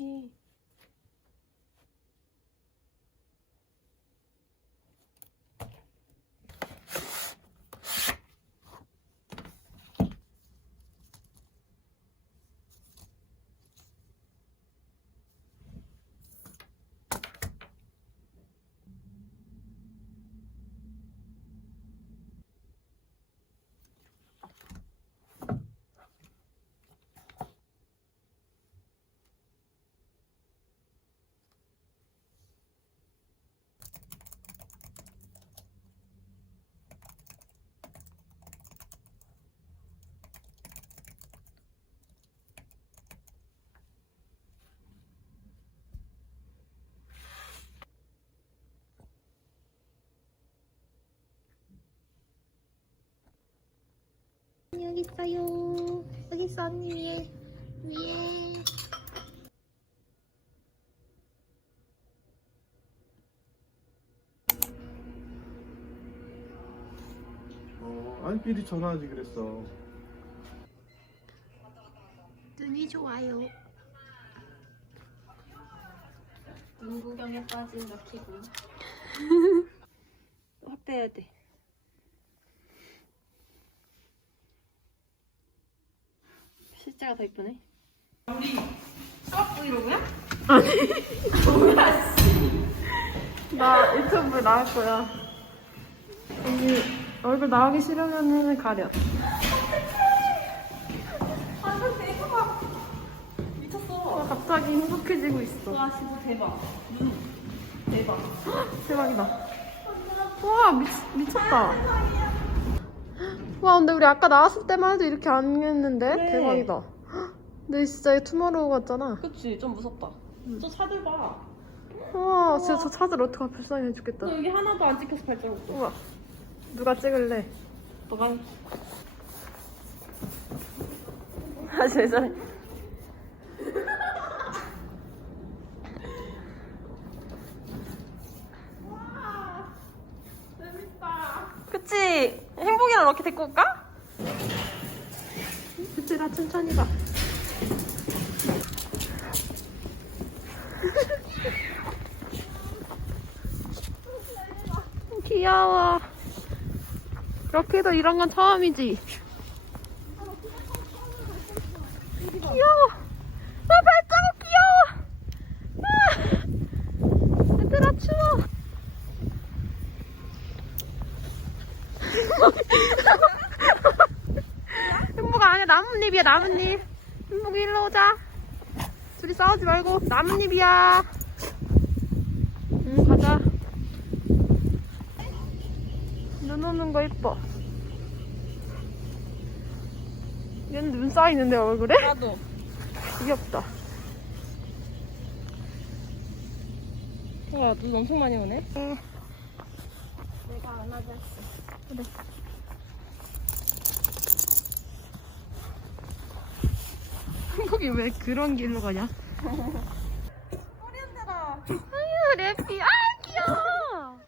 예. 여기 있어요. 여기 있어, 언니 위에. 위에. 아이패드 전화하지 그랬어. 눈이 좋아요. 눈 구경에 빠진 럭키고. 확대해야 돼. 실제가 더 이쁘네. 우리 수학 브이로그야? 아니. 뭐야, 씨. 나 유튜브에 나갈 거야. 언니 얼굴 나오기 싫으면 가려. 완전 대박. 미쳤어. 갑자기 행복해지고 있어. 와, 진짜 대박. 대박. 대박이다. 와, 미쳤다. 와, 근데 우리 아까 나왔을 때만 해도 이렇게 안 했는데? 네. 대박이다. 근데 진짜 이 투모로우 같잖아. 그치, 좀 무섭다. 저 차들 봐. 와, 진짜 저 차들 어떡하, 불쌍해 죽겠다. 너 여기 하나도 안 찍혀서 발자국. 우와. 누가 찍을래? 너가 해. 아, 세상에. 와, 재밌다. 그치? 행복이랑 럭키 데리고 올까? 그치, 나 천천히 가. 귀여워. 럭키도 이런 건 처음이지? 귀여워. 아, 발자국 귀여워. 아, 얘들아, 추워. 행복아, 아니야, 나뭇잎이야, 나뭇잎. 행복이 일로 오자. 둘이 싸우지 말고, 나뭇잎이야. 응, 가자. 눈 오는 거 이뻐. 얘는 눈 쌓이는데, 얼굴에? 나도. 귀엽다. 와, 눈 엄청 많이 오네. 응. 내가 안아줄게. 그래. 행복이 왜 그런 길로 가냐? 머리 흔들어. 아유, 래피. 아, 귀여워.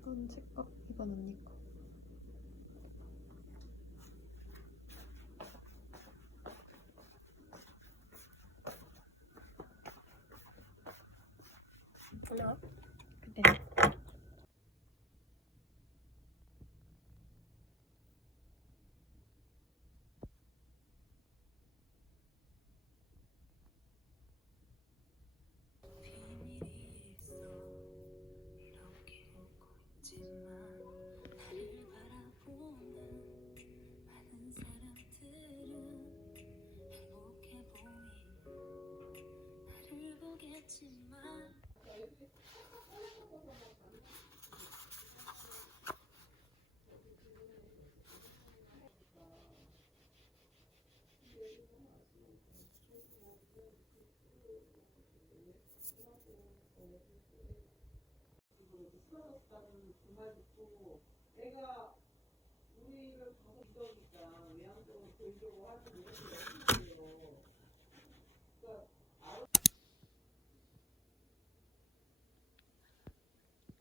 이건 제 거, 이건 언니 거. 올라와. 그때.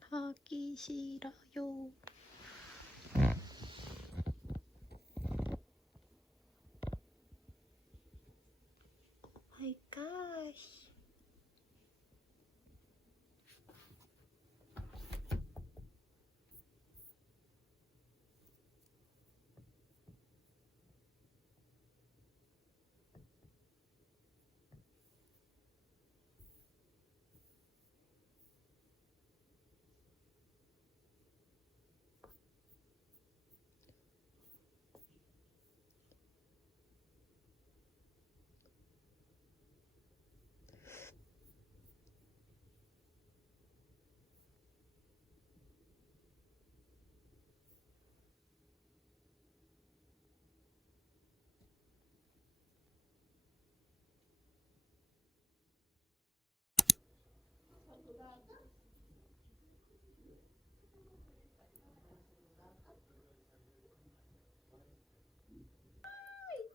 하기 싫어요. 마이 갓.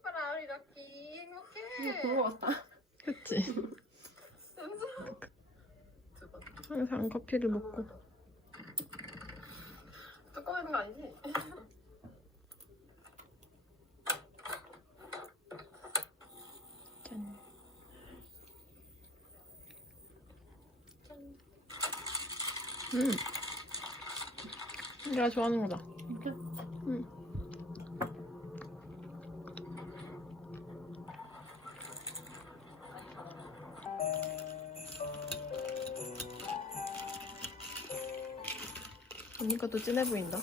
이뻐라 우리 럭키 행복해. 이거 보러 왔다. 그치? 항상 커피를 먹고. 뚜껑 있는 거 아니지? 짠. 내가 좋아하는 거다. 언니 것도 진해 보인다.